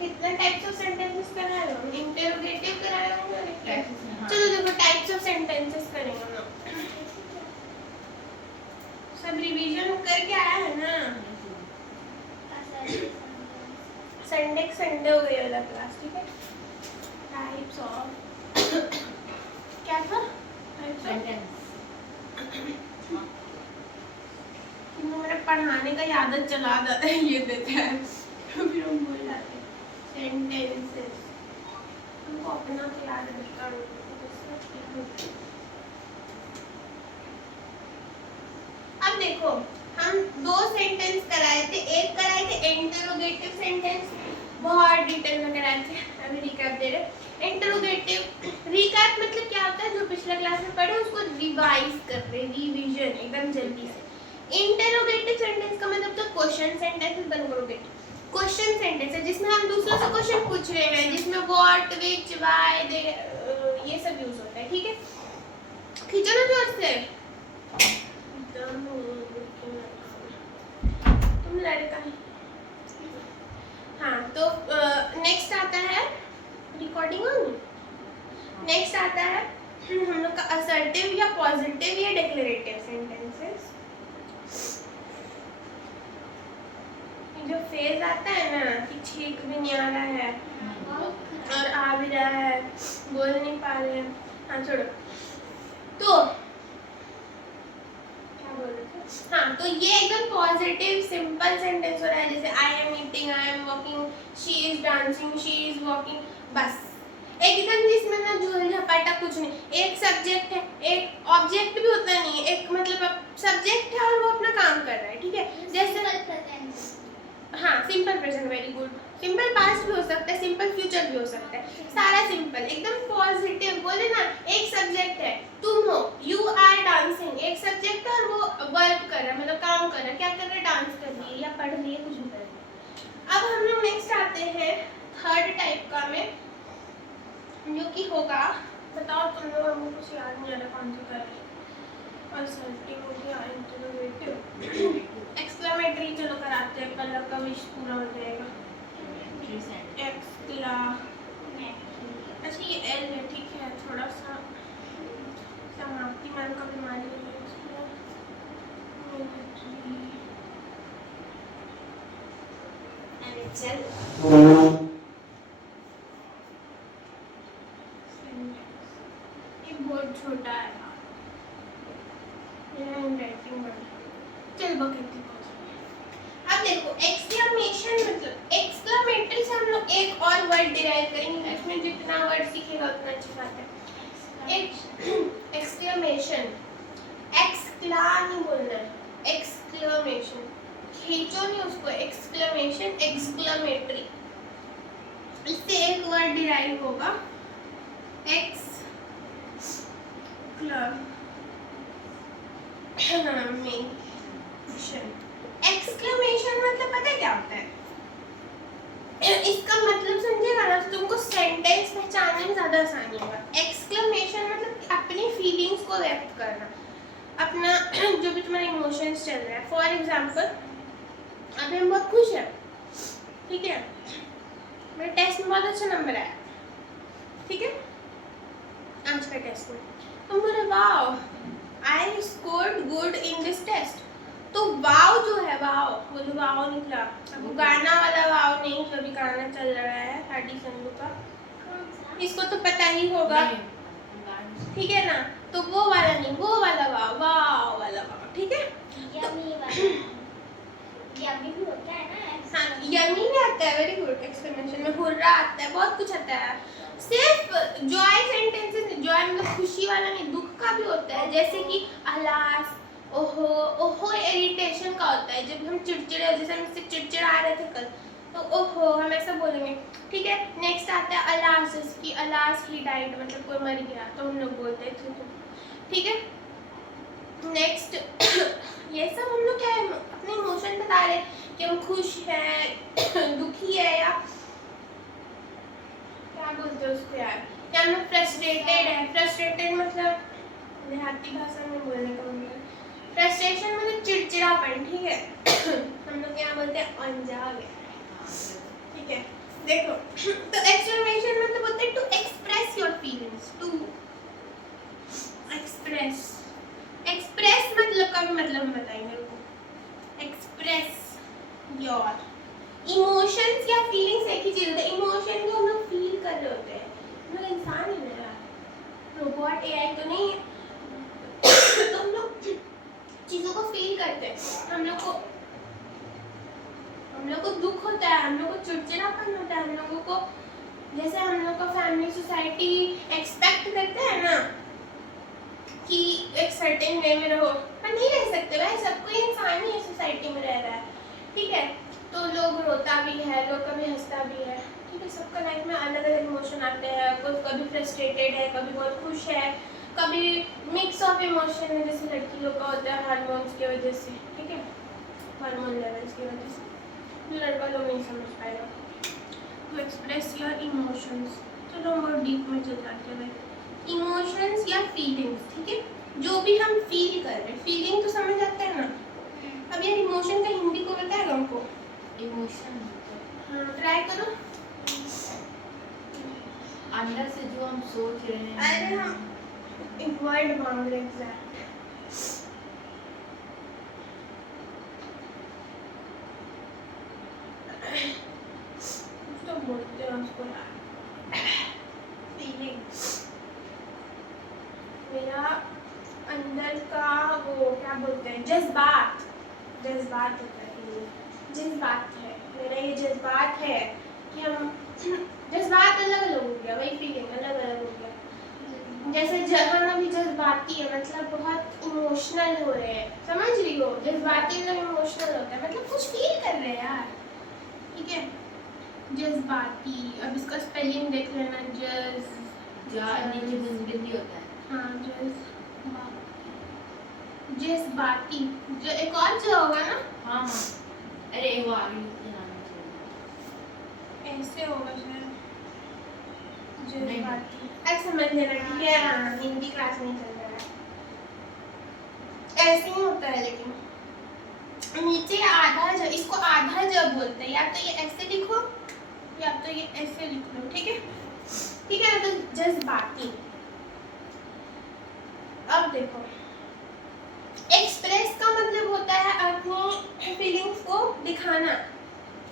कितने types of sentences कराए हो? इंटरोगेटिव कराए होंगे। चलो देखो टाइप्स ऑफ सेंटेंसेस करेंगे ना, सब रिवीजन करके आया है ना। संडे संडे हो गई वाला क्लास, ठीक है। टाइप्स ऑफ क्या था? मेरे पढ़ाने का आदत चला जाता है, ये देते हैं फिर हम भूल जाते हैं सेंटेंसेस। हमको अपना तो याद रखता है। अब देखो हम दो सेंटेंस कराए थे, एक कराए थे इंटरोगेटिव सेंटेंस, बहुत डिटेल में कराए थे। अभी रिकैप दे रहे। इंटरोगेटिव रिकैप मतलब क्या होता है, जो पिछले क्लास में पढ़े उसको रिवाइज कर रहे, रिवीजन एकदम जल्दी से। इंटरोगेटिव सेंटेंस का मतलब तो क्वेश्चन सेंटेंसेस बन करोगे। क्वेश्चन सेंटेंस है जिसमें हम दूसरों से क्वेश्चन पूछ रहे हैं, जिसमें व्हाट, व्हिच, व्हाई, दे ये सब यूज होता है, ठीक है। खींचो ना जोर से, तुम लड़का है। हाँ तो नेक्स्ट आता है रिकॉर्डिंग ऑन। नेक्स्ट आता है हम लोग का असर्टिव या पॉजिटिव या डिक्लेरेटिव सेंटेंसेस। जो फेज आता है ना कि छींक भी नहीं आ रहा है और आ भी रहा है, बोल नहीं पा रहे हैं। हाँ छोड़ो। तो क्या बोल रहे थे? हाँ तो ये एकदम पॉजिटिव सिंपल सेंटेंस हो रहा है, जैसे I am eating, I am walking, she is dancing, she is walking, बस एकदम जिसमें ना झोल झपाटा कुछ नहीं। एक सब्जेक्ट है, एक ऑब्जेक्ट भी होता नहीं है, एक मतलब सब्जेक्ट है और वो अपना काम कर रहा है, ठीक है। जैसे हाँ simple present, very good. Simple past भी हो सकता है, सिंपल फ्यूचर भी हो सकता है, सारा सिंपल एकदम पॉजिटिव। बोले ना एक सब्जेक्ट है, तुम हो, यू आर डांसिंग, एक सब्जेक्ट है और वो वर्क कर रहा है, मतलब काम कर रहा है। क्या कर रहा है? डांस कर रही है या पढ़ रही है, कुछ भी कर रही है। अब हम लोग नेक्स्ट आते हैं थर्ड टाइप का में, जो कि होगा, बताओ तुम लोग, हमको कुछ याद नहीं आ रहा कौन सा कर रहे हैं। असर्टिव हो गया, इंटरोगेटिव, एक्सक्लेमेटरी चलो कराते हैं, कल का विश पूरा हो जाएगा। एक्सक्ला, अच्छा ये एल है, ठीक है। थोड़ा सा समाप्ति मैम का बीमारी है ये बहुत छोटा है, चल बकेटी। अब देखो एक्सक्लेमेशन मतलब एक्सक्लेमेटरी से हम लोग एक और वर्ड डिराइव करेंगे, इसमें जितना वर्ड सीखेगा उतना अच्छी बात है। एक एक्सक्लेमेशन, एक्सक्ला नहीं बोलना है, एक्सक्लेमेशन, खींचो नहीं उसको, एक्सक्लेमेशन, एक्सक्लेमेटरी। इससे एक वर्ड डिराइव होगा, एक्सक्लेमेशन मतलब पता है क्या होता है? इसका मतलब समझेगा ना तो तुमको सेंटेंस पहचानने में ज्यादा आसानी होगा। एक्सक्लेमेशन मतलब अपनी फीलिंग्स को व्यक्त करना, अपना जो भी तुम्हारे इमोशंस चल रहा है। फॉर एग्जाम्पल अभी हम बहुत खुश हैं, ठीक है, मेरे टेस्ट में बहुत अच्छा नंबर आया, ठीक है, आज का टेस्ट में तुम बोले wow I scored good in this test. तो वाव जो है, वाव बोलो, वाव निकला। अब गाना वाला वाव नहीं, जो भी गाना चल रहा है हाडी संधू का, इसको तो पता ही होगा, ठीक है ना। तो वो वाला नहीं, वो वाला वाव, वाव वाला वाव, ठीक है। आगे भी होता है ना। हाँ, यमी भी आता है, वेरी गुड एक्सप्लेनेशन में, हुर्रा आता है, बहुत कुछ आता है। सिर्फ जॉय सेंटेंसेस नहीं, जॉय मतलब खुशी वाला नहीं, दुख का भी होता है, जैसे कि अलास, ओहो। ओहो इरिटेशन का होता है, जब हम चिड़चिड़े, जैसे हम इससे चिड़चिड़ा आ रहे थे कल, तो ओहो हम ऐसा बोलेंगे, ठीक है। नेक्स्ट आता है अलास, की अलास ही डाइड, मतलब कोई मर गया, तो हम लोग बोलते थे, ठीक है। नेक्स्ट ये सब हम लोग क्या है, अपने इमोशन बता रहे हैं कि हम खुश हैं, दुखी है, या क्या बोलते हैं उसको यार, या हम लोग फ्रस्ट्रेटेड है। फ्रस्ट्रेटेड मतलब देहाती भाषा में बोलने का मतलब, फ्रस्ट्रेशन मतलब चिड़चिड़ापन, ठीक है। हम लोग क्या बोलते हैं, अंजा गया, ठीक है। देखो, तो एक्सक्लेमेशन मतलब होता है to express your feelings, to express. Express मतलब का भी मतलब हम बताएंगे, रुको। एक्सप्रेस योर इमोशंस या फीलिंग्स एक ही चीज होता है। इमोशन को हम लोग फील कर रहे होते हैं, हम लोग इंसान ही नहीं यार, रोबोट एआई तो नहीं है। तो हम लोग चीजों को फील करते हैं। हम लोग को दुख होता है, हम लोग को चिड़चिड़ापन होता है, हम लोगों को, जैसे हम लोग का फैमिली सोसाइटी एक्सपेक्ट करते हैं ना कि एक सर्टेन वे में रहो, पर नहीं रह सकते भाई, सब कोई इंसान ही है, सोसाइटी में रह रहा है, ठीक है। तो लोग रोता भी है, लोग कभी हंसता भी है, ठीक है। सबका लाइफ में अलग अलग इमोशन आते हैं, कोई कभी फ्रस्ट्रेटेड है, कभी बहुत खुश है, कभी मिक्स ऑफ इमोशन है, जैसे लड़की लोग का होता है हार्मोन्स की वजह से, ठीक है, हार्मोन लेवल्स की वजह से, लड़का लोग नहीं समझ पाएगा। टू एक्सप्रेस योर इमोशंस, चलो हम और डीप में चल जाते हैं। इमोशंस या फीलिंग्स, ठीक है, जो भी हम फील कर रहे हैं, फीलिंग तो समझ आते हैं ना। अब यार इमोशन का हिंदी को बताएगा हमको, इमोशन, हाँ ट्राई करो। अंदर से जो हम सोच रहे हैं। अरे हम एक वर्ड मांग रहे हैं, तो बोलते हैं उसको फीलिंग्स, मेरा अंदर का वो क्या बोलते हैं, जज्बात, जज्बात होता है, जज्बात है मेरा, ये जज्बात है कि हम जज्बात अलग अलग हो गया, वही फीलिंग अलग अलग हो गया। जैसे हम अभी जज्बाती है, मतलब बहुत इमोशनल हो रहे हैं, समझ रही हो, जज्बाती मतलब इमोशनल होता है, मतलब कुछ फील कर रहे हैं यार, ठीक है। जज्बाती, अब इसका स्पेलिंग देख लेना, नीचे बिंदी होता है। हाँ, जज्बाती, जो एक और जो होगा ना, हाँ हाँ, अरे वो आगे ऐसे होगा शायद, जज्बाती, अब समझ लेना, ठीक है। हाँ, हिंदी क्लास नहीं चल रहा है, ऐसे ही होता है, लेकिन नीचे आधा जब, इसको आधा जब बोलते हैं, या तो ये ऐसे लिखो या तो ये ऐसे लिख लो, ठीक है, ठीक है। तो जज्बाती, अब देखो, एक्सप्रेस का मतलब होता है अपनी फीलिंग्स को दिखाना,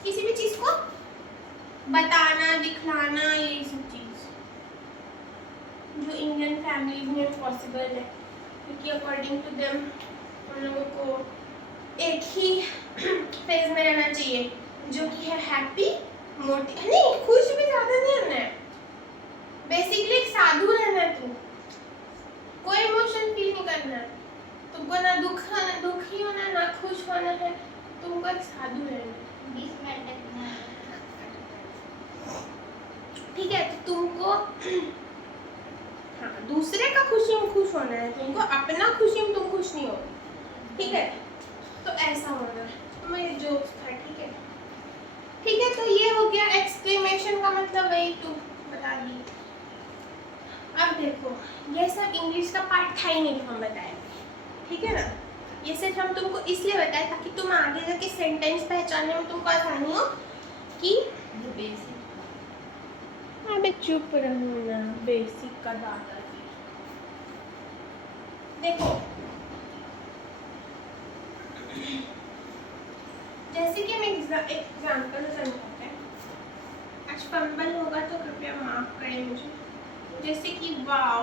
किसी भी चीज को बताना, दिखलाना, ये सब चीज जो इंडियन फैमिलीज में पॉसिबल है, क्योंकि अकॉर्डिंग टू देम हम लोगों को एक ही फेज में रहना चाहिए, जो कि है हैप्पी, मोटी नहीं, खुश भी ज्यादा नहीं होना है, बेसिकली एक साधु रहना है, तू कोई इमोशन फील नहीं करना है तुमको, ना दुखी होना है, ना खुश होना है, तुमको एक साधु रहना है, 20 मिनट, ठीक है। तो तुमको हाँ, दूसरे का खुशी में खुश होना है, तुमको अपना खुशी में तुम खुश नहीं हो, ठीक है। तो ऐसा होना है, तो मेरे जोक्स था, ठीक है, ठीक है। तो ये हो गया एक्सक्लेमेशन का मतलब, वही तू बता दी। अब देखो, ये सब इंग्लिश का पार्ट था ही नहीं, हम बताए, ठीक है ना, ये सिर्फ हम तुमको इसलिए बताए ताकि तुम आगे जाके सेंटेंस पहचानने में तुमको आसानी हो कि बेसिक। अबे चुप रहो ना, बेसिक का दादा जी। देखो, जैसे कि हम एग्जाम्पल समझाते हैं, आज फंबल होगा तो कृपया माफ करें मुझे, जैसे कि wow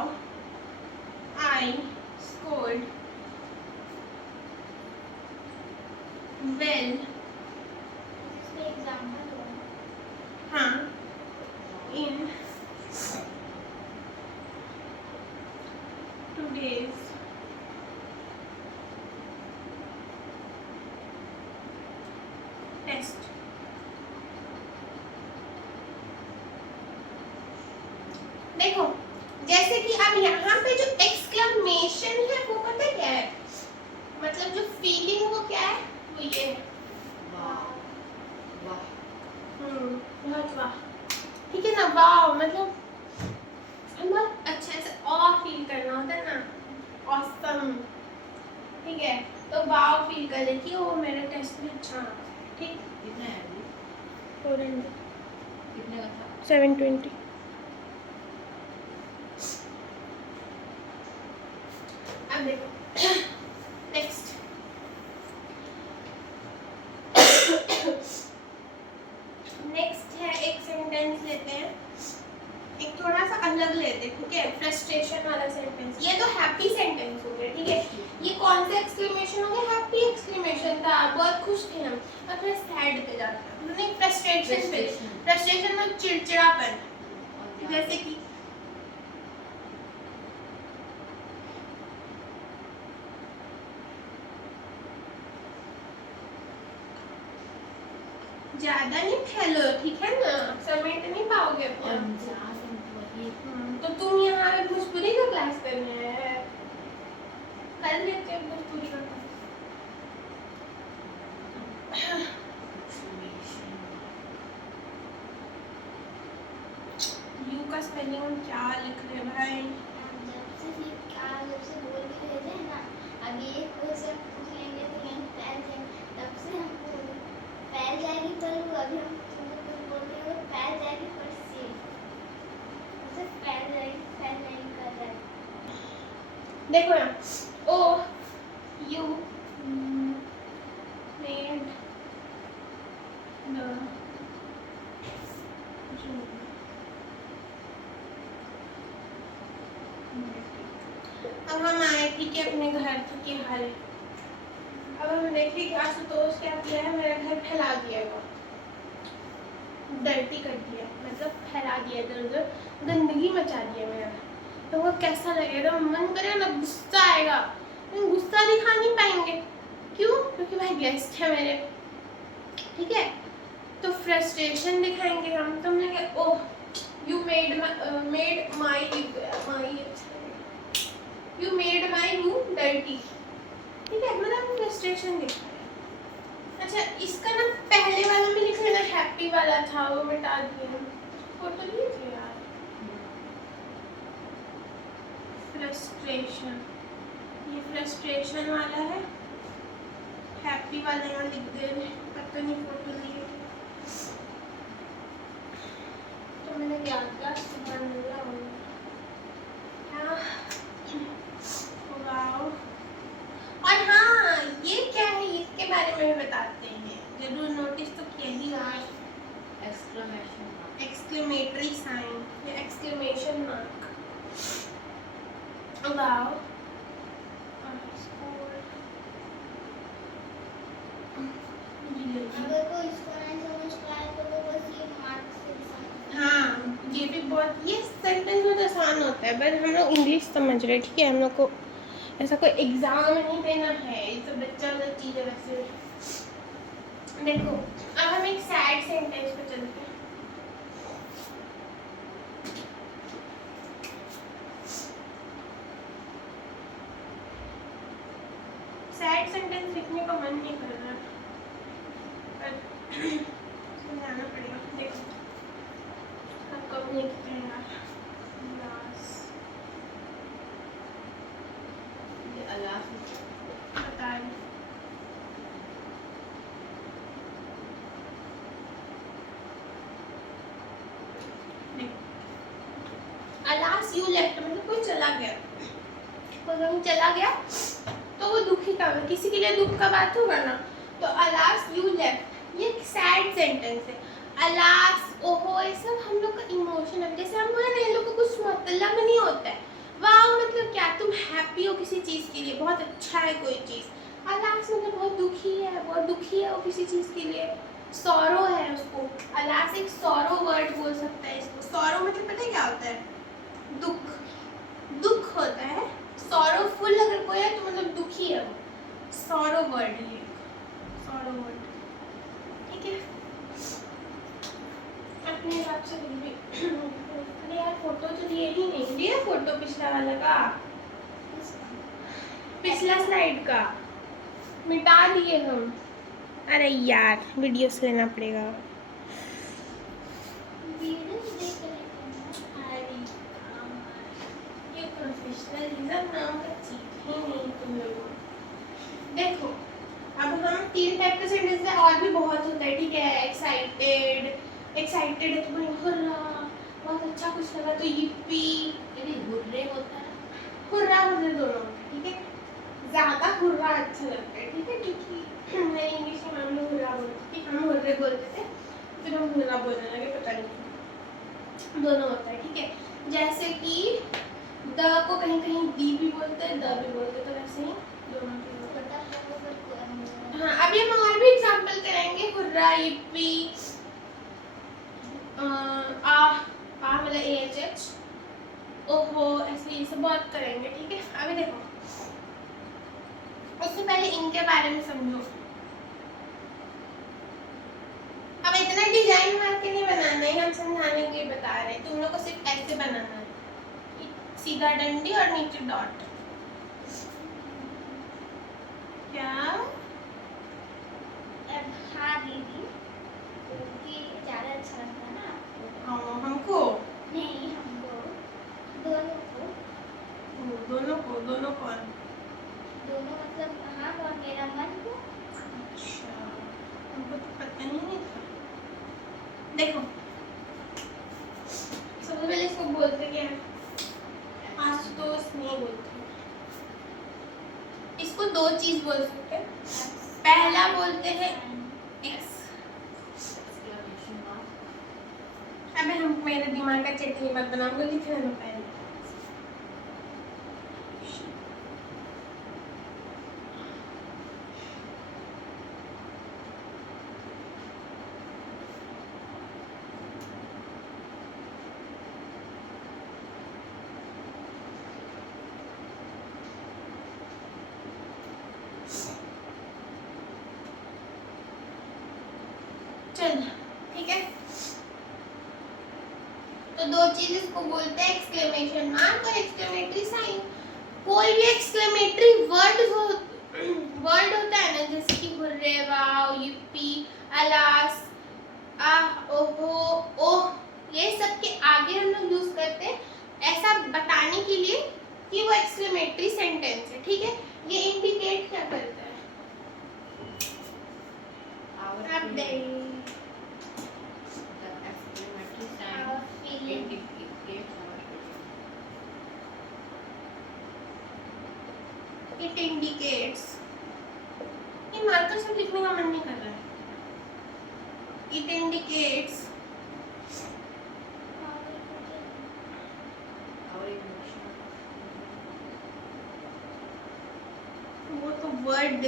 I scored well example दो। हाँ, in 2 days टेस्ट। देखो जैसे कि अब यहाँ पे जो एक्सक्लेमेशन है वो पता क्या है, मतलब जो फीलिंग वो क्या है, वो ये है वाह वाह। बहुत वाह, ठीक है ना, वाह मतलब बहुत अच्छे से ऑ फील करना होता है ना, ऑसम, ठीक है, तो वाव फील कर देखिए वो मेरे टेस्ट में अच्छा आ, ठीक। कितना है अभी? 400 कितने का था? 720। अब देखो नेक्स्ट, नेक्स्ट है एक सेंटेंस लेते हैं, एक थोड़ा सा अलग लेते हैं, ठीक है, फ्रस्ट्रेशन वाला सेंटेंस। ये तो हैप्पी सेंटेंस हो गया, ठीक है, ये कौन सा एक्सक्लेमेशन हो गया, हैप्पी एक्सक्लेमेशन था, बहुत खुश थे हम, और फिर सैड पे जाते हैं, नहीं फ्रस्ट्रेशन पे, फ्रस्ट्रेशन में चिड़चिड़ापन, जैसे कि ज्यादा नहीं फैलो, ठीक है ना, समेट नहीं पाओगे अपना। तो तुम यहाँ पे भोजपुरी का क्लास करने हैं, कर लेते हैं भोजपुरी का क्लास। यू का स्पेलिंग क्या लिख रहे हैं भाई? जब से बोल के भेजे हैं ना, अभी एक क्वेश्चन पूछ लेंगे तो यहीं फैल जाए, तब से हमको फैल जाएगी पर अभी हम तुमको कुछ बोलते हैं तो फैल जाएगी पर सी उसे फैल नहीं कर जाएगी। देखो ना, ओ यू मेड द अब हम आए ठीक है अपने घर, ठीक है हल, अब हम देखें कि आशुतोष क्या किया है, मेरा घर फैला दिया है, डर्टी कर दिया, मतलब फैला दिया, इधर उधर गंदगी मचा दिया मेरा, तो वो कैसा लगेगा, मन करेगा ना गुस्सा आएगा, लेकिन गुस्सा दिखा नहीं पाएंगे, क्यों, क्योंकि भाई गेस्ट है मेरे, ठीक है, तो फ्रस्ट्रेशन दिखाएंगे हम, तो हमने कहा oh you made my room dirty, ठीक है, मतलब फ्रस्ट्रेशन दिखा है। अच्छा इसका ना पहले वाला में लिख लेना, हैप्पी वाला था वो मिटा दिया, फोटो लिए थे यार, फ्रस्ट्रेशन, ये फ्रस्ट्रेशन वाला है, हैप्पी वाला यहाँ लिख दे रहे, पता नहीं फोटो लिए थे, तो मैंने याददाश्त बन लिया वाओ। और हाँ ये क्या है, इसके बारे में भी बताते हैं, जरूर नोटिस तो किया ही यार, एक्सक्लेमेटरी साइन या एक्सक्लेमेशन मार्क, वाओ। अगर कोई इसको नहीं समझ पाए तो वो बस ये मार्क से समझ। हाँ ये भी बहुत, ये सेंटेंस बहुत आसान होता है, बस हम लोग इंग्लिश समझ रहे हैं, ठीक है, हम लोग को ऐसा कोई एग्जाम नहीं देना है, ये सब बच्चा वाला चीज़ है वैसे। देखो अब हम एक सैड सेंटेंस पे चलते हैं, सैड सेंटेंस लिखने का मन नहीं कर रहा, पर समझाना पड़ेगा, देखो हम कब लिखते हैं यार, बता रही अलास यू लेफ्ट, मतलब कोई चला गया, कोई चला गया तो वो दुखी का, किसी के लिए दुख का बात होगा ना, तो अलास यू लेफ्ट ये सैड सेंटेंस है, अलास ओहो ये सब हम लोग का इमोशन है, जैसे हम बोले ना इन लोग को कुछ मतलब नहीं होता है, वाह मतलब क्या तुम हैप्पी हो किसी चीज़ के लिए, बहुत अच्छा है कोई चीज़, अलास मतलब बहुत दुखी है वो किसी चीज के लिए। सॉरो है उसको, अलास एक सॉरो वर्ड बोल सकता है इसको। सॉरो मतलब पता है क्या होता है? दुख, दुख होता है। सॉरोफुल अगर कोई है तो मतलब दुखी है वो, सॉरो वर्ड है, सॉरो वर्ड, ठीक है। अपने हिसाब से कुछ भी। अरे यार फोटो तो लिए ही नहीं, लिए फोटो पिछला वाला का, पिछला स्लाइड का मिटा दिए हम। अरे यार वीडियो से लेना पड़ेगा। वीडियो देख लेते अरे ये प्रोफेशनलिज्म नाम का चीज ही नहीं तुम लोगों। देखो अब हम 3 टाइप के सेंटेंस है, और भी बहुत होता है, ठीक है। एक्साइटेड, एक्साइटेड है तो बोले हुर्रा, बहुत अच्छा कुछ लगा तो yippee, यदि हुर्रे होता है हुर्रा हुर्रे दोनों, ठीक है। ज्यादा हुर्रा अच्छा लगता है, ठीक है, क्योंकि मैं इंग्लिश में हम लोग हुर्रा बोलते थे, हम हुर्रे बोलते थे, फिर हम हुर्रा बोलने लगे, पता नहीं क्यों। दोनों होता है, ठीक है। जैसे कि द को कहीं कहीं दी भी बोलते हैं, द भी बोलते हैं, तो वैसे ही दोनों के होता है। हाँ अभी हम और भी एग्जांपल करेंगे। हुर्रा, yippee, आ मतलब AHH, ओहो, ऐसे ये सब बहुत करेंगे, ठीक है। अभी देखो उससे पहले इनके बारे में समझो। अब इतना डिजाइन मार के नहीं बनाना है, हम समझाने के लिए बता रहे हैं। तुम लोग को सिर्फ ऐसे बनाना है, सीधा डंडी और नीचे डॉट। क्या? हाँ दीदी, क्योंकि ज़्यादा अच्छा लगता है ना आपको। हमको नहीं, हमको दोनों को। दोनों को, दोनों कौन? दोनों मतलब हाँ, और मेरा मन को। अच्छा हमको तो पता ही नहीं था। देखो सबसे पहले इसको बोलते क्या है? आशुतोष नहीं बोलते, इसको दो चीज बोल सकते हैं। पहला बोलते हैं एक्स। Exclamation mark. अबे हम मेरे दिमाग का चटनी मत बनाओ, लिख लेना पहले। चल ठीक है, तो दो चीज इसको बोलते हैं, एक्सक्लेमेशन मार्क और एक्सक्लेमेटरी साइन। कोई भी एक्सक्लेमेटरी वर्ड होता है ना, जैसे कि हुर्रे, वाव, yippee, अलास, आह, ओहो, ओह, ये सब के आगे हम लोग यूज करते हैं ऐसा बताने के लिए कि वो एक्सक्लेमेटरी सेंटेंस है, ठीक है। ये इंडिकेट क्या करता है? Our अब दे the exclamatory sign Our feeling. indicates our feeling. It indicates. ये मार्कर से लिखने का मन नहीं कर रहा है। It indicates Our emotion. वो तो वर्ड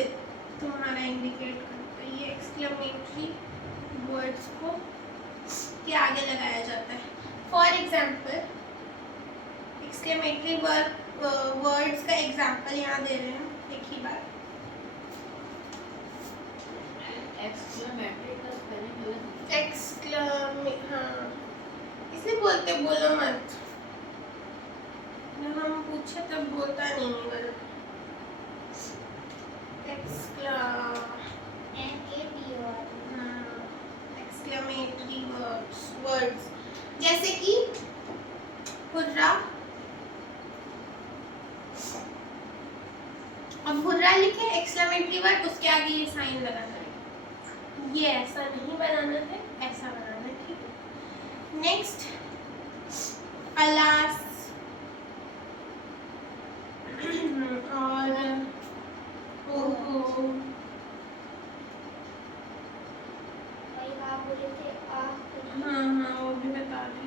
तुम्हारा इंडिकेट करता है, ये एक्सक्लेमेटरी वर्ड्स को के आगे लगाया जाता है। फॉर एग्जाम्पल एक्सक्लेमेटरी वर्ड्स का एग्जाम्पल यहाँ दे रहे हैं, एक ही बार। Exclamatory का spelling अलग है। हाँ इसलिए बोलते बोलो मत, जब हम पूछे तब बोलता नहीं है गलत। एक्सक्लेमेटरी वर्ड्स जैसे कि हुर्रा। अब हुर्रा लिखे एक्सक्लेमेटरी वर्ड, उसके आगे ये साइन लगाना है। ये ऐसा नहीं बनाना है, ऐसा बनाना है, ठीक है। नेक्स्ट अलास और ओहो, वही आप बोले थे हाँ हाँ वो भी बता दें।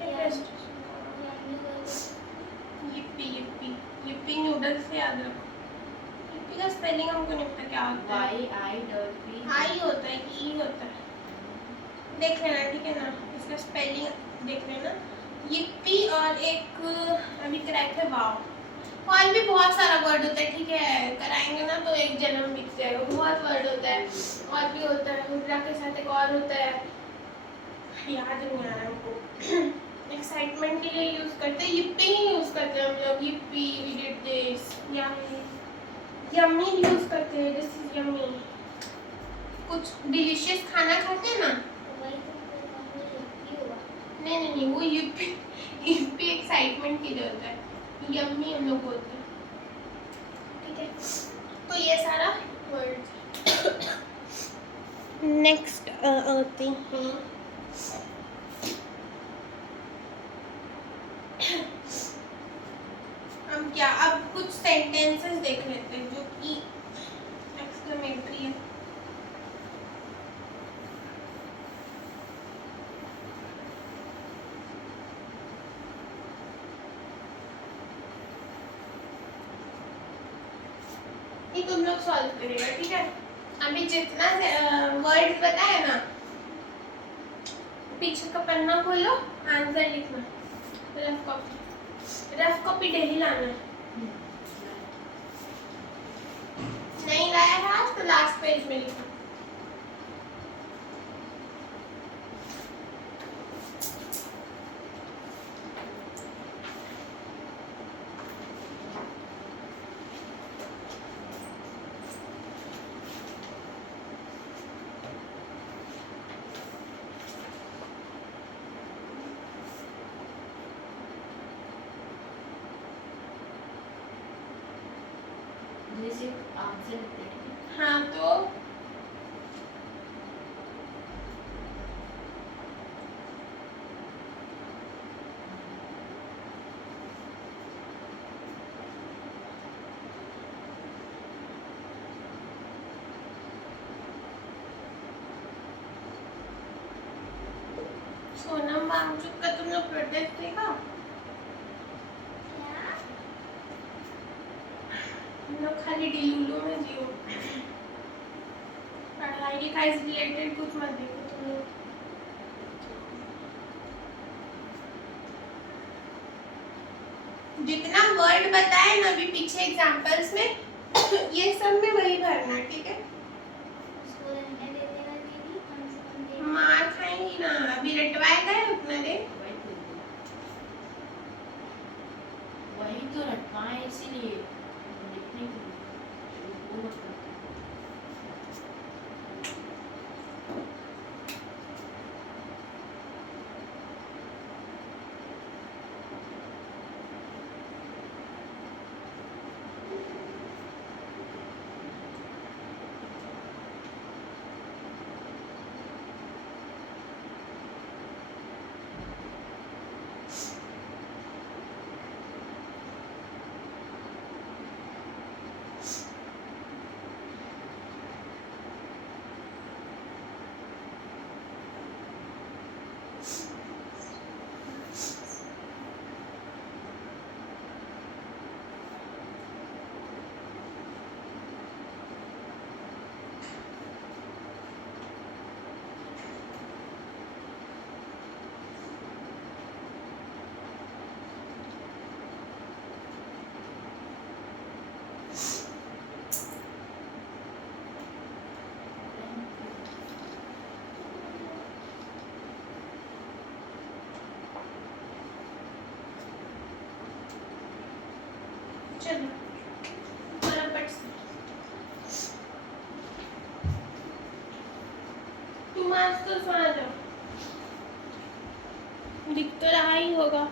Yeah. यिप्पी नूडल्स से याद रखो। यिप्पी का स्पेलिंग हमको नहीं पता क्या होता है। YIPP आई होता है कि ई होता है, देख लेना ठीक है ना, इसका स्पेलिंग देख लेना। यिप्पी और एक अभी क्रैक है वाव। और भी बहुत सारा वर्ड होता है ठीक है, कराएंगे ना तो एक जन्म बीत जाएगा। बहुत वर्ड होता है, और भी होता है, रुद्रा के साथ एक और होता है, याद नहीं आ रहा हमको। एक्साइटमेंट के लिए यूज करते हैं, यिप्पी ही यूज करते हैं हम लोग। Yippee, we did this, yummy use करते हैं, दिस इज यम्मी। कुछ डिलीशियस खाना खाते हैं ना, तो वही तो ये हुआ। नहीं वो यूपी यूपी एक्साइटमेंट के लिए होता है, यम्मी हम लोग बोलते हैं ठीक है। तो ये सारा वर्ड। नेक्स्ट आते हैं हम क्या, अब कुछ सेंटेंसेस देख लेते हैं जो कि एक्सक्लेमेटरी है। ये तुम लोग सॉल्व करेगा ठीक है। अभी जितना वर्ड बताया ना, पीछे का पन्ना खोलो, आंसर लिखना। रफ कॉपी डेली लाना है। नहीं लाया है आज तो लास्ट पेज में लिखो। जैसे आंसर लिखते हैं। हाँ तो सोनम वांगचुक का तुम लोग प्रोजेक्ट देखा? क्या? हम लोग खाली डिलूलू में जियो, पढ़ाई लिखाई से रिलेटेड कुछ मत देखो तुम लोग। जितना वर्ड बताए ना अभी पीछे एग्जांपल्स में ये सब में वही भरना ठीक है। उसको रहने दे देना दीदी, कम से कम दे। मार खाएंगी ना, अभी रटवाए गए उतना दे। वही तो रटवाएं इसीलिए लिखने के लिए वो मत करते। चलो फटाफट से तुम आज तो सुना जाओ, दिख तो रहा ही होगा,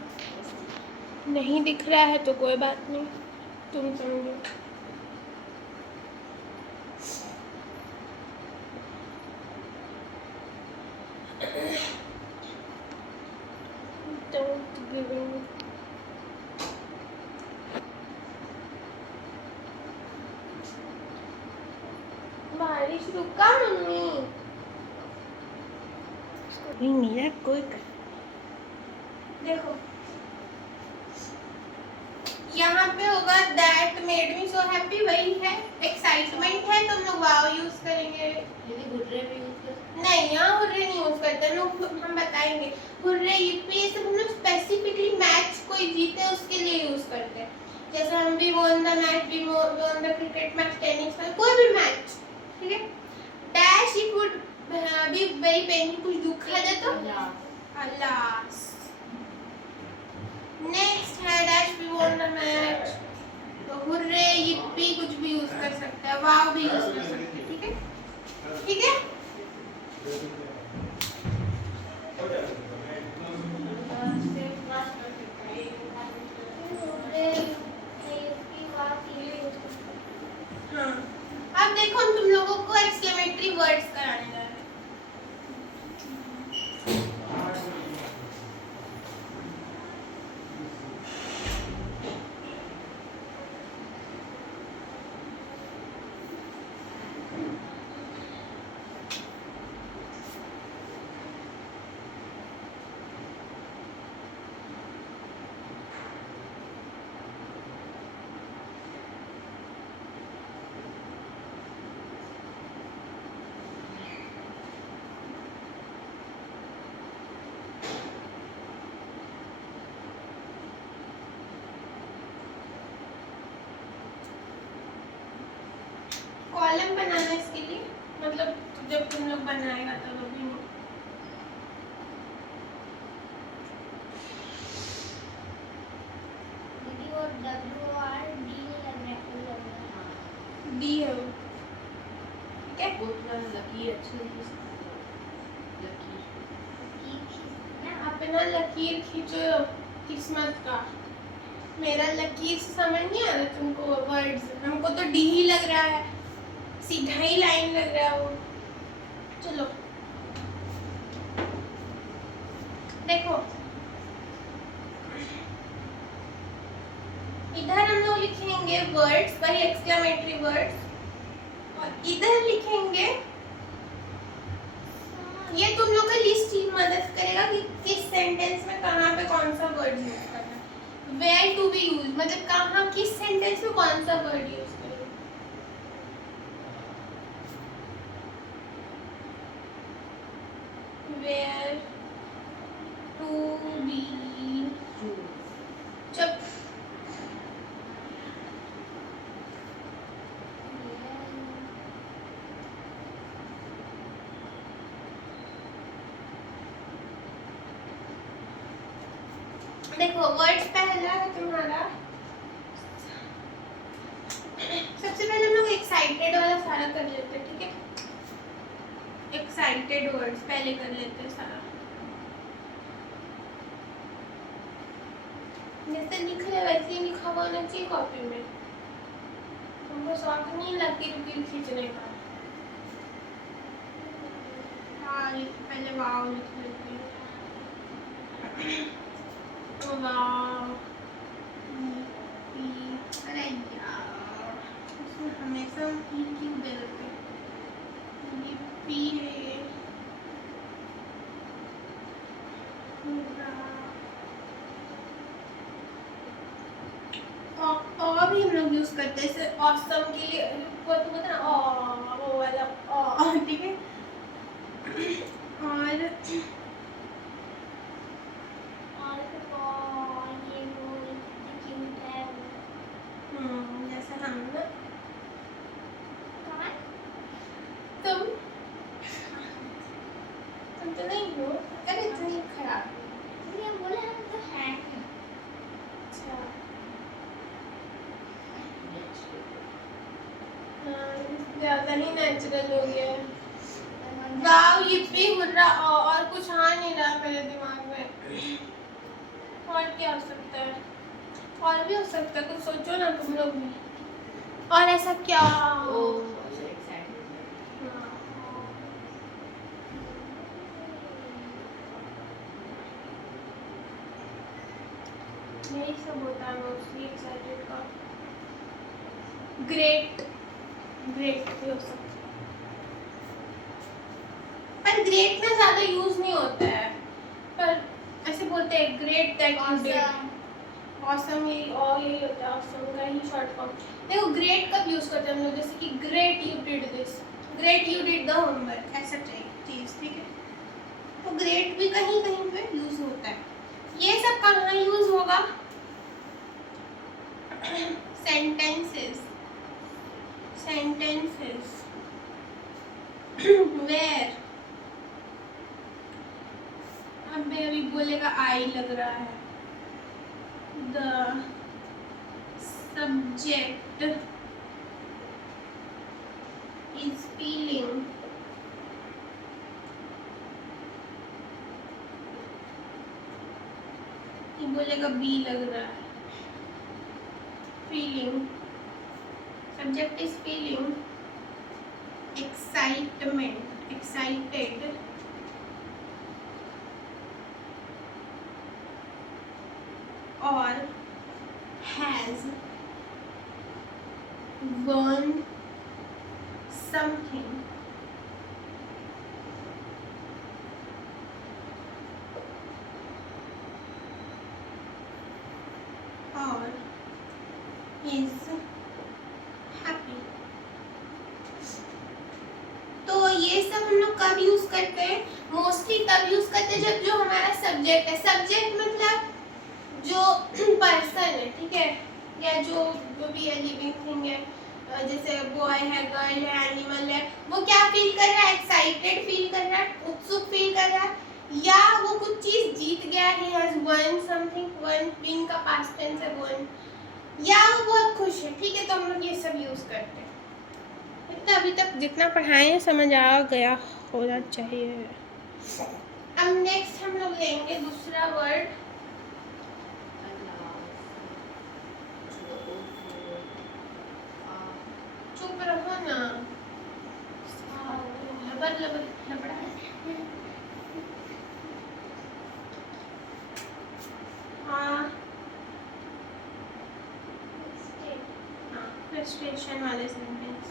नहीं दिख रहा है तो कोई बात नहीं, तुम समझो। Don't give in. बारिश रुका मम्मी, कोई नहीं है कोई कर। देखो यहाँ पे होगा दैट हुर्रे में यूज कर नहीं, यहाँ हुर्रे नहीं यूज करते लोग, हम बताएंगे। हुर्रे, yippee ये सब हम लोग स्पेसिफिकली मैच कोई जीते उसके लिए यूज करते हैं। जैसे हम भी won the match, we won the cricket match, tennis में कोई भी मैच, ठीक है। Dash it would be very painful, कुछ दुखा दे तो अल्लाह। नेक्स्ट है dash we won the match, तो हुर्रे, yippee कुछ भी यूज कर सकते हैं, वाव भी यूज कर सकते हैं, ठीक है, ठीक है। हाँ, अब देखो हम तुम लोगों को एक्सक्लेमेटरी वर्ड्स कराने जा रहे हैं। कॉलम बनाना इसके लिए, मतलब जब तुम लोग बनाएगा तब अभी दीदी वो WRD नहीं लग रहा है, कोई लग रहा है। डी है वो, ठीक है। वो थोड़ा लकीर अच्छे से लकीर ना अपना लकीर खींचो किस्मत का। मेरा लकीर से समझ नहीं आ रहा तुमको वर्ड्स, हमको तो डी ही लग रहा है, सीधा ही लाइन लग रहा है वो। चलो देखो, इधर हम लोग लिखेंगे वर्ड्स, वही एक्सक्लेमेटरी वर्ड्स, और इधर लिखेंगे, ये तुम लोग का लिस्ट ही मदद करेगा कि किस सेंटेंस में कहाँ पे कौन सा वर्ड यूज करना है, वेयर टू बी यूज, मतलब कहाँ किस सेंटेंस में कौन सा वर्ड यूज करेंगे। वेयर टू बी, चुप, देखो वर्ड्स पहला है तुम्हारा, सबसे पहले हम लोग एक्साइटेड वाला सारा कर लेते हैं, ठीक है। एक्साइटेड वर्ड्स पहले कर लेते हैं सारा, जैसे लिख रहे वैसे ही लिखा हुआ होना चाहिए कॉपी में, हमको शौक नहीं लकीर उकीर खींचने का। हाँ, पहले वाव लिख लेती हूँ, वाव, अरे यार इसमें हमेशा हम पी क्यों दे देते हैं, ये पी है, और भी हम लोग यूज करते हैं, जैसे ऑसम के लिए वो तो पता ना, वो वाला ठीक है। और ये वो क्यूट है जैसे हम ना, कौन तुम तो नहीं हो, अरे इतनी खराब। ये बोले हम तो हैं अच्छा, ज़्यादा ही नेचुरल हो गया है। वाव, yippee, हुर्रा, और कुछ आ नहीं रहा मेरे दिमाग में। और क्या हो सकता है, और भी हो सकता है, कुछ सोचो ना तुम लोग भी। और ऐसा क्या यही सब होता है मोस्टली एक्साइटेड का। ग्रेट, ग्रेट भी हो सकता है, पर ग्रेट में ज्यादा यूज नहीं होता है, पर ऐसे बोलते हैं great that you did. Awesome यही होता है, ऑसम का ही शॉर्ट फॉर्म। देखो ग्रेट कब यूज करते हैं हम लोग, जैसे कि great you did this, great you did the homework, ऐसा चाहिए चीज, ठीक है। तो ग्रेट भी कहीं कहीं पे यूज होता है। ये सब कहाँ यूज होगा? सेंटेंसेस, सेंटेंसेस वेयर, अभी बोलेगा आई लग रहा है, द सब्जेक्ट इज फीलिंग, ये बोलेगा बी लग रहा है, feeling, subject is feeling excitement, excited, or has won something, or is happy। तो ये सब हम लोग कब यूज करते हैं? मोस्टली तब यूज करते हैं जब जो हमारा सब्जेक्ट है, सब्जेक्ट मतलब जो पर्सन है, ठीक है, या जो भी है लिविंग थिंग है, जैसे बॉय है, गर्ल है, एनिमल है, वो क्या फील कर रहा है? एक्साइटेड फील कर रहा है, उत्सुक फील कर रहा है, या वो कुछ चीज जीत गया, he has won something, won win का past tense है won, या वो बहुत खुश है, ठीक है। तो हम लोग ये सब यूज करते हैं। इतना अभी तक जितना पढ़ाए हैं समझ आ गया होना चाहिए। अब नेक्स्ट हम लोग लेंगे दूसरा वर्ड, चुप रहो ना, लबर लबर लबड़ा है। हाँ, फ्रस्ट्रेशन वाले सेंटेंस।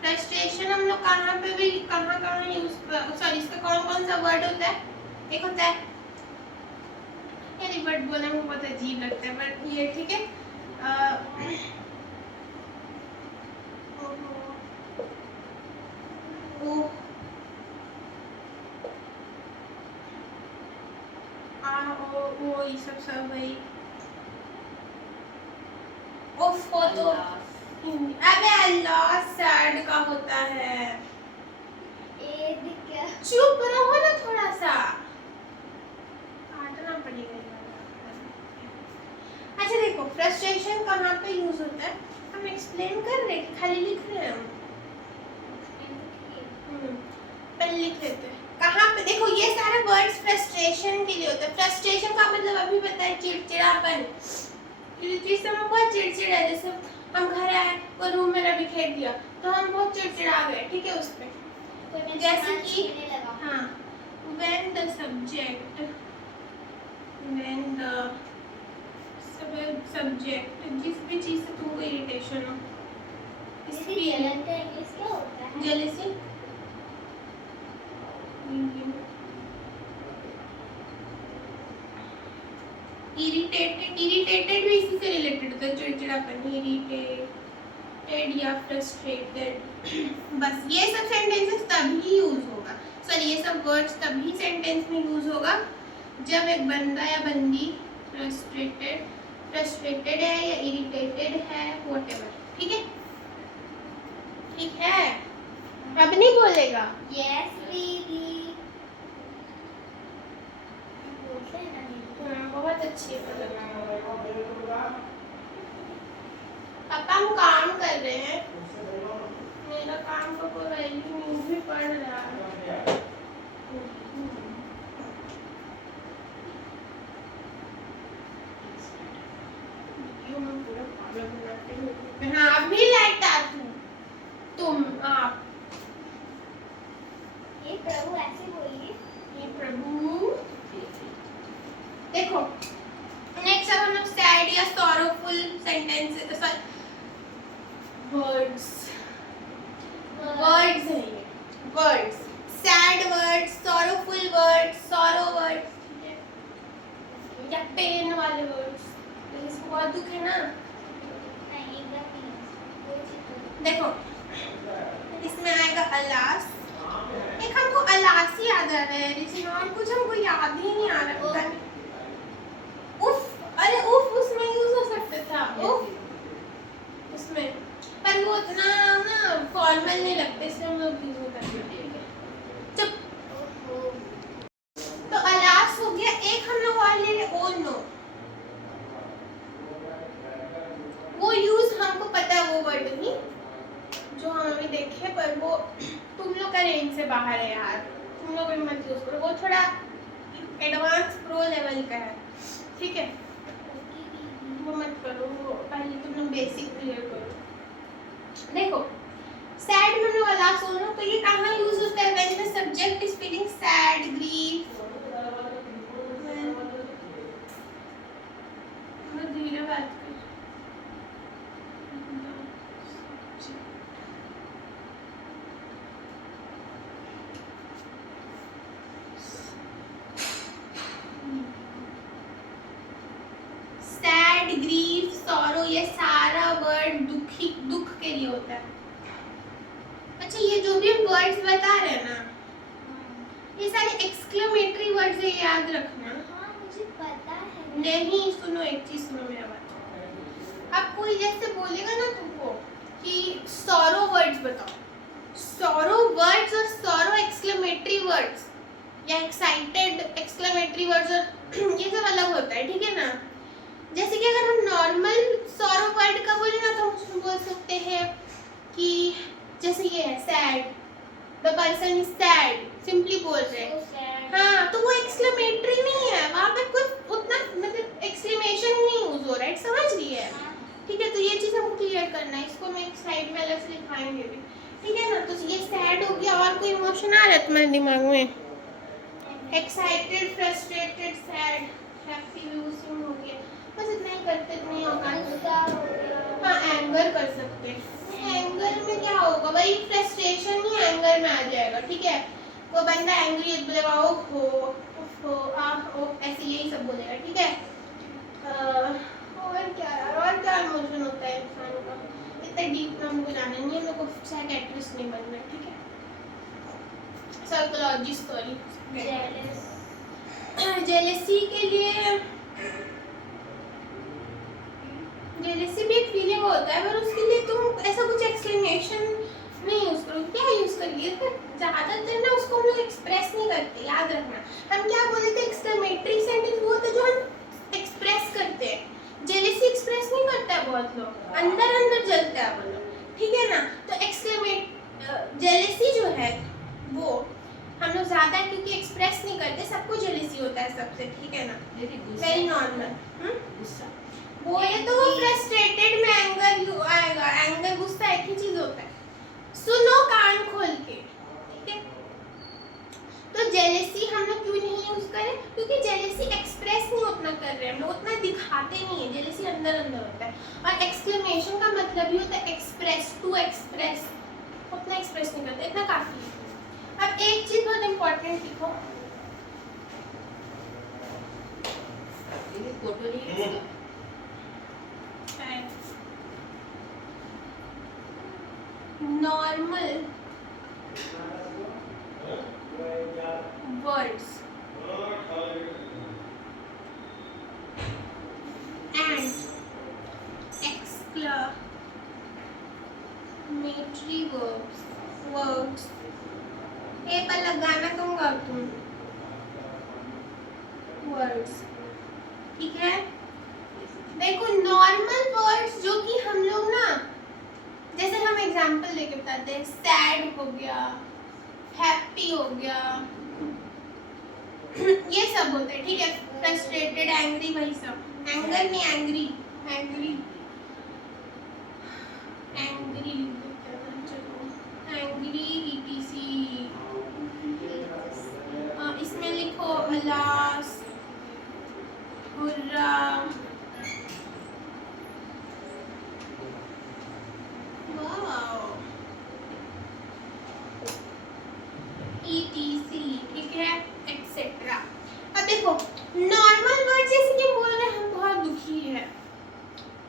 फ्रस्ट्रेशन हम लोग कहाँ पे भी कहाँ यूज, सॉरी इसका कौन कौन सा वर्ड होता है? एक होता है, यानी वर्ड बोलने में बहुत अजीब लगता है बट ये ठीक है। वो ये सब भाई उफ हो तो हिंदी, अबे अल्लाह सैड का होता है। चुप रहो ना थोड़ा सा, काटना पड़ेगा। अच्छा देखो, फ्रस्ट्रेशन कहाँ पे यूज होता है? हम एक्सप्लेन कर रहे हैं, खाली लिख रहे हैं हम? पहले लिख लेते हैं कहाँ पे। देखो ये सारे वर्ड्स फ्रस्ट्रेशन के लिए होता है। फ्रस्ट्रेशन का मतलब अभी पता है, चिड़चिड़ापन। जिस समय बहुत चिड़चिड़ है, जैसे हम घर आए और रूम में ना बिखेर दिया तो हम बहुत चिड़चिड़ा गए, ठीक है उस पे। जैसे कि हाँ, when the subject जिस भी चीज से तुमको इरिटेशन हो, जेलसी, इरिटेटेड भी इसी से रिलेटेड होता है, चिड़चिड़ापन, इरिटेटेड या फ्रस्ट्रेटेड। बस ये सब सेंटेंसेस तभी यूज होगा, सॉरी ये सब वर्ड्स तभी सेंटेंस में यूज होगा जब एक बंदा या बंदी फ्रस्ट्रेटेड है या इरिटेटेड है, व्हाटएवर, ठीक है। ठीक है, अब नहीं बोलेगा। यस दीदी, बहुत अच्छी है। पापा हम काम कर रहे हैं, मेरा काम का कोई वैल्यू नहीं, भी पढ़ रहा है। हाँ अभी लाइट आती तुम आप। ये प्रभु ऐसे बोलिए, ये प्रभु। देखो नेक्स्ट अब हम लोग सैड या सॉरोफुल सेंटेंसेस, वर्ड्स है ये words, sad words, sorrowful words, sorrow words, या पेन वाले वर्ड्स, जिसको बहुत दुख है ना। नहीं एकदम नहीं, देखो इसमें आएगा अलास, एक हमको अलास ही याद आ रहा है, लेकिन और कुछ हमको याद ही नहीं आ रहा पता नहीं। उफ, अरे उफ उसमें यूज हो सकता था, उफ उसमें, पर वो उतना ना फॉर्मल नहीं लगता इसलिए हम लोग यूज करते हैं। ठीक है चुप। ओहो। तो अलास हो गया, एक हम लोग और ले रहे ओ नो, वो यूज हमको पता है, वो वर्ड नहीं जो हम अभी देखे, पर वो तुम लोग का रेंज से बाहर है यार, तुम लोग भी मत यूज करो, वो थोड़ा एडवांस प्रो लेवल का है। ठीक है वो मत करो, वो पहले तुम लोग बेसिक क्लियर करो। देखो सैड में हम लोग अलास हो ना, तो ये कहाँ यूज होता है, when the subject is feeling sad, grief. धीरे बात कर। सैड, ग्रीफ, सॉरो, ये सारा वर्ड दुखी, दुख के लिए होता है। अच्छा ये जो भी हम वर्ड्स बता रहे हैं ना, ये सारे एक्सक्लेमेटरी वर्ड्स है, याद रखना। हाँ मुझे पता है। नहीं सुनो, एक चीज सुनो मेरा बात। अब कोई जैसे बोलेगा ना तुमको कि सॉरो वर्ड्स बताओ, सॉरो वर्ड्स और सॉरो एक्सक्लेमेटरी वर्ड्स या एक्साइटेड एक्सक्लेमेटरी वर्ड्स और ये सब अलग होता है, ठीक है ना। जैसे कि अगर हम नॉर्मल सॉरो वर्ड का बोले ना, तो हम उसमें बोल सकते हैं कि जैसे ये है sad, the person is sad, simply बोल रहे हैं। So sad. हाँ तो वो एक्सक्लेमेटरी नहीं है, वहाँ पे कोई उतना मतलब एक्सक्लेमेशन नहीं यूज हो रहा है, समझ रही है। हाँ। ठीक है तो ये चीज़ हमको क्लियर करना है, इसको मैं एक साइड में अलग से लिखाएंगे भी। ठीक है ना, तो ये सैड हो गया, और कोई इमोशन आ रहा है तुम्हारे दिमाग में? Excited, frustrated, sad, happy, losing हो गया, बस इतना ही करते, नहीं होगा। गुस्सा हो गया। हाँ एंगर कर सकते हैं, एंगर में क्या होगा, वही फ्रस्ट्रेशन ही एंगर में आ जाएगा। ठीक है वो बंदा एंग्री है बोलेगा ओहो आह ओ, ऐसे यही सब बोलेगा। ठीक है और क्या यार, और क्या इमोशन होता है इंसान का, इतना डीप में हमको जाना नहीं है, मेरे को साइकियाट्रिस्ट नहीं बनना। ठीक है साइकोलॉजिस्ट, सॉरी। Jealous. जेलेसी के लिए, जेलेसी भी एक फीलिंग होता है, पर उसके लिए तुम ऐसा कुछ एक्सप्लेनेशन नहीं यूज करो। क्या यूज करिए, ज्यादातर ना उसको हम लोग एक्सप्रेस नहीं करते, याद रखना। हम क्या बोलते थे, एक्सक्लेमेटरी सेंटेंस वो होता है जो हम एक्सप्रेस करते हैं, जेलेसी एक्सप्रेस नहीं करता है बहुत लोग, अंदर अंदर जलता है वो लोग। ठीक है ना, तो एक्सक्लेमेट जेलेसी जो है वो हम लोग ज्यादा क्योंकि एक्सप्रेस नहीं करते, सबको जेलेसी होता है सबसे। ठीक है ना, वेरी नॉर्मल। गुस्सा बोले तो वो फ्रस्ट्रेटेड में एंगर आएगा, एंगर गुस्सा एक ही चीज होता है। सुनो कान खोल के। ठीक है तो जेलेसी हम लोग क्यों नहीं यूज करें, क्योंकि जेलेसी एक्सप्रेस नहीं उतना कर रहे हैं हम लोग, उतना दिखाते नहीं है, जेलेसी अंदर अंदर होता है। और एक्सक्लेमेशन का मतलब ही होता है एक्सप्रेस, टू एक्सप्रेस, उतना एक्सप्रेस नहीं करते, इतना काफी है। अब एक चीज बहुत इंपॉर्टेंट लिखो, फोटो नहीं है इसका? Normal words and exclamatory words ए पर लगाना दूंगा तुम वर्ड्स। ठीक है देखो नॉर्मल वर्ड्स जो कि हम लोग ना, जैसे हम एग्जांपल लेके बताते हैं, सैड हो गया, हैप्पी हो गया, ये सब होते हैं। ठीक है फ्रस्ट्रेटेड, एंग्री, वही सब, एंगर नहीं angry, angry angry angry etc. इसमें लिखो अलास, हुर्रा, ETC। ठीक है एक्सेट्रा। अब देखो नॉर्मल वर्ड जैसे कि बोल रहे हैं हम बहुत दुखी है,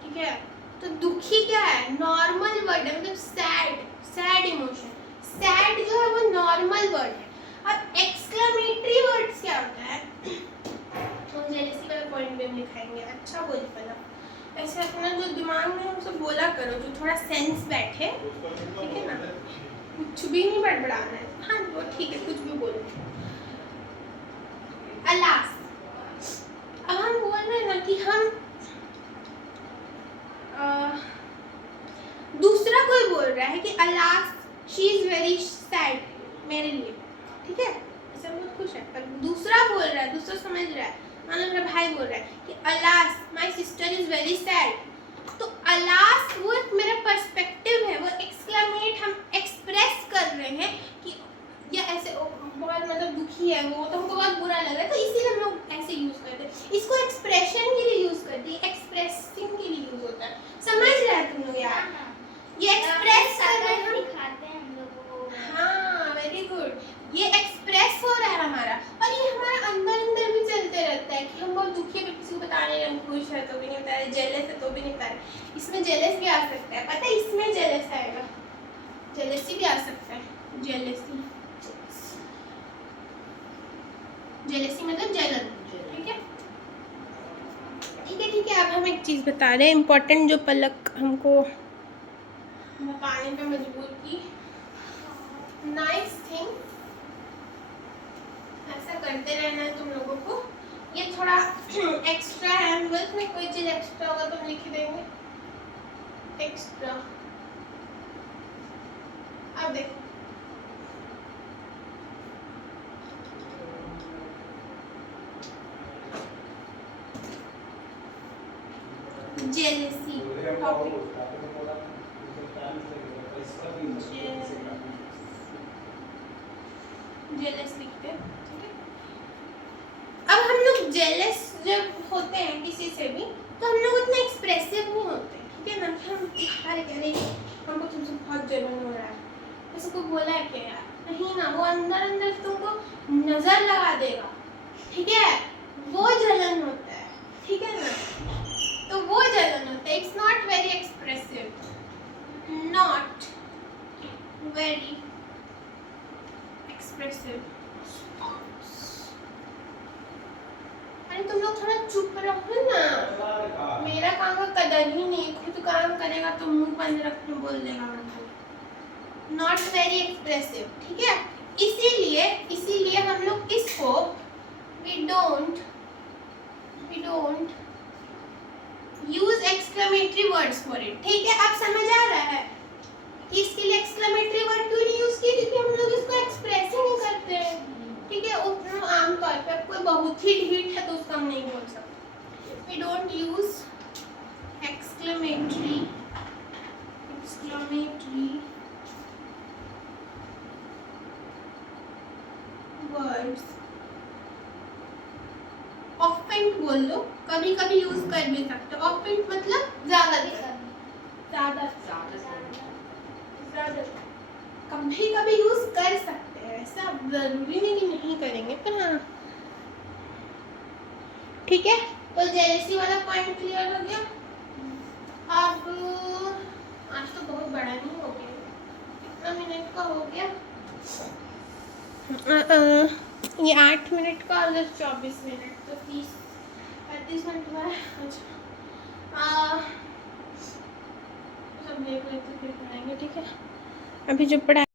ठीक है तो दुखी क्या है, नॉर्मल वर्ड है, मतलब सैड, सैड इमोशन। सैड जो है वो नॉर्मल वर्ड है। अब एक्सक्लेमेटरी वर्ड्स क्या होता है, तो जेलेसी वाला पॉइंट भी हम लिखाएंगे। अच्छा बोल पला, ऐसे अपना जो दिमाग में हम सब बोला करो, जो थोड़ा सेंस बैठे, ठीक है ना, कुछ भी नहीं बड़बड़ाना है। हाँ वो ठीक है, कुछ भी बोलो। अलास, अब हम बोल रहे हैं ना कि हम दूसरा कोई बोल रहा है कि alas she is very sad मेरे लिए, ठीक है, ऐसा बहुत खुश है, पर दूसरा बोल रहा है, दूसरा समझ रहा है, मान लो मेरा भाई बोल रहा है कि alas my sister is very sad, तो अलास वो एक मेरा पर्सपेक्टिव है, वो एक्सक्लेमेट, हम एक्सप्रेस कर रहे हैं कि या ऐसे बहुत मतलब दुखी है वो, तो हमको बहुत बुरा लग रहा है, तो इसीलिए हम लोग ऐसे यूज करते हैं इसको, एक्सप्रेशन के लिए यूज करते हैं, एक्सप्रेसिंग के लिए यूज होता है। समझ रहे हैं तुम लोग यार, ये एक्सप्रेस कर रहे हैं हम, दिखाते हैं हम लोगों को। हाँ वेरी गुड, ये एक्सप्रेस हो रहा है हमारा, और ये हमारा अंदर अंदर भी चलते रहता है कि हम बहुत दुखी है, किसी को बता नहीं रहे, हम खुश है तो भी नहीं बता रहे, जेलस है तो भी नहीं बता रहे। इसमें जेलस भी आ सकता है, पता है, इसमें जेलस आएगा, जेलसी भी आ सकता है, जेलसी, जेलसी मतलब जलन, ठीक है, ठीक है, ठीक है। अब हम एक चीज़ बता रहे हैं इम्पोर्टेंट, जो पलक हमको बताने पे मजबूर की। नाइस थिंग, ऐसा करते रहना है तुम लोगों को। ये थोड़ा एक्स्ट्रा है, वर्क में कोई चीज़ एक्स्ट्रा होगा तो हम लिख देंगे एक्स्ट्रा। अब देखो, जेलसी टॉपिक, जेलस लिखते हैं, ठीक है। अब हम लोग जेलस जब होते हैं किसी से भी, तो हम लोग उतना एक्सप्रेसिव नहीं होते, ठीक है ना, कि हम अरे अरे हमको तुमसे बहुत जलन हो रहा है, ऐसे को बोला है क्या यार, नहीं ना, वो अंदर अंदर तुमको नजर लगा देगा, ठीक है, वो जलन होता है, ठीक है ना, तो वो जलन होता है। It's not very expressive, not very expressive. अरे तुम लोग थोड़ा चुप रहो ना, मेरा काम का कदर ही नहीं, खुद काम करेगा तो मुंह बंद रखने बोल देगा मुझे। नॉट वेरी एक्सप्रेसिव, ठीक है, इसीलिए इसीलिए हम लोग इसको we don't use exclamatory words for it, ठीक है। अब समझ आ रहा है कि इसके लिए एक्सक्लेमेटरी वर्ड क्यों नहीं यूज किए, क्योंकि हम लोग इसको एक्सप्रेस ही नहीं करते हैं, ठीक है। उतना आमतौर पर कोई बहुत ही ढीठ है तो उसका हम नहीं बोल सकते। We don't use exclamatory words, ऑफेंट बोल लो, कभी कभी यूज कर भी सकते हो। ऑफेंट मतलब ज्यादा कभी कभी यूज कर सकते हैं, ऐसा जरूरी नहीं कि नहीं करेंगे, पर हाँ ठीक है। तो जेलेसी वाला पॉइंट क्लियर हो गया। अब आज तो बहुत बड़ा नहीं हो गया, कितना मिनट का हो गया, ये 8 मिनट का और 24 मिनट, तो 30-35 मिनट हुआ है। अच्छा सब देख लेते फिर पढ़ाएंगे, ठीक है। अभी जो पढ़ा